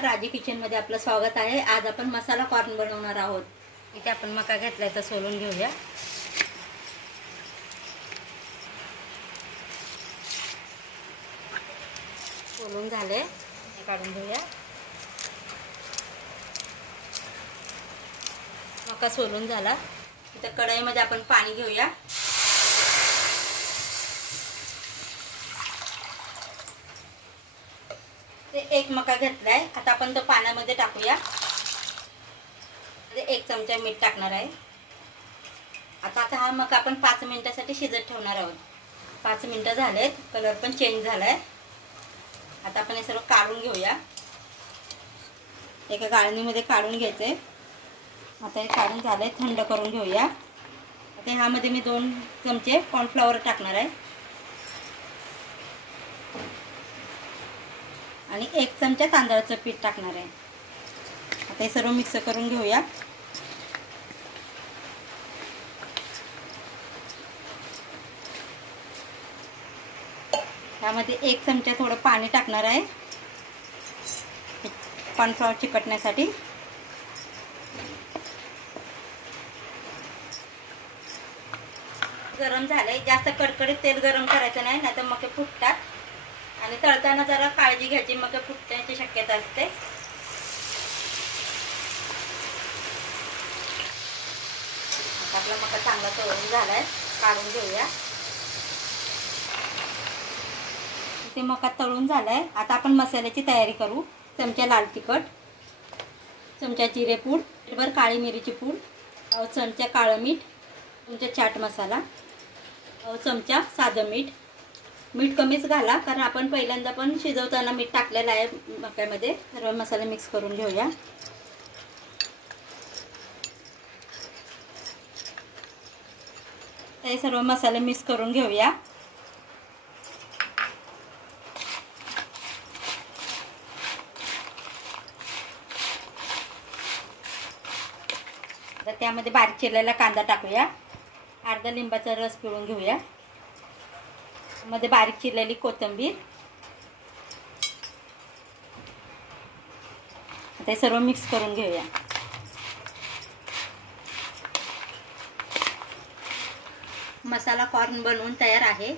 नमस्कार, राजी किचनमध्ये आपलं स्वागत आहे। आज आपण मसाला कॉर्न बनवणार आहोत। इथे आपण मका घेतलाय तर सोलून घेऊया। सोलून झाले, काढून घेऊया। मका सोलून झाला। इथे कढईमध्ये आपण पाणी घेऊया। एक मका घेतलाय, आता आपण तो पाण्यामध्ये टाकूया। एक चमचा मीठ टाकणार आहे। आता हा मका आपण 5 मिनिटांसाठी शिजत ठेवणार आहोत। 5 मिनिटं झालेत, कलर पण चेंज झालाय। आता आपण हे सर्व काढून घेऊया। एका गाळणीमध्ये काढून घ्यायचे। आता हे काढून झाले, थंड करून घेऊया। आता ह्यामध्ये मी 2 चमचे कॉर्नफ्लॉवर टाकणार आहे आणि 1 चमचा तांदळाचं पीठ टाकणार आहे। आता हे सर्व मिक्स करून घेऊया। यामध्ये 1 चमचा थोडं पाणी टाकणार आहे कॉर्नफ्लॉवर चिकटण्यासाठी। गरम झाले, जास्त कडकडीत तेल गरम करायचं नाही, नाहीतर मके फुटतात आणि तळताना जरा काळजी घ्यायची, मके फुटण्याची शक्यता असते। आपला मका चांगला तळून झालाय, काढून घेऊया। ते मका तळून झालाय। आता आपण मसाल्याची तयारी करू। चमचा लाल तिखट, चमचा जिरे पूड, भर काळी मिरीची पूड, चमचा काळं मीठ, चमचा चाट मसाला, चमचा साधं मीठ। मीठ कमीच घाला, कारण आपण पहिल्यांदा पण शिजवताना मीठ टाकलेलं आहे मक्यामध्ये। सर्व मसाले मिक्स करून घेऊया। हे सर्व मसाले मिक्स करून घेऊया। तर त्यामध्ये बारीक चिरलेला कांदा टाकूया। अर्धा लिंबाचा रस पिळून घेऊया। मध्ये बारीक चिरलेली कोथिंबीर। आता हे सर्व मिक्स करून घेऊया। मसाला कॉर्न बनवून तयार आहे।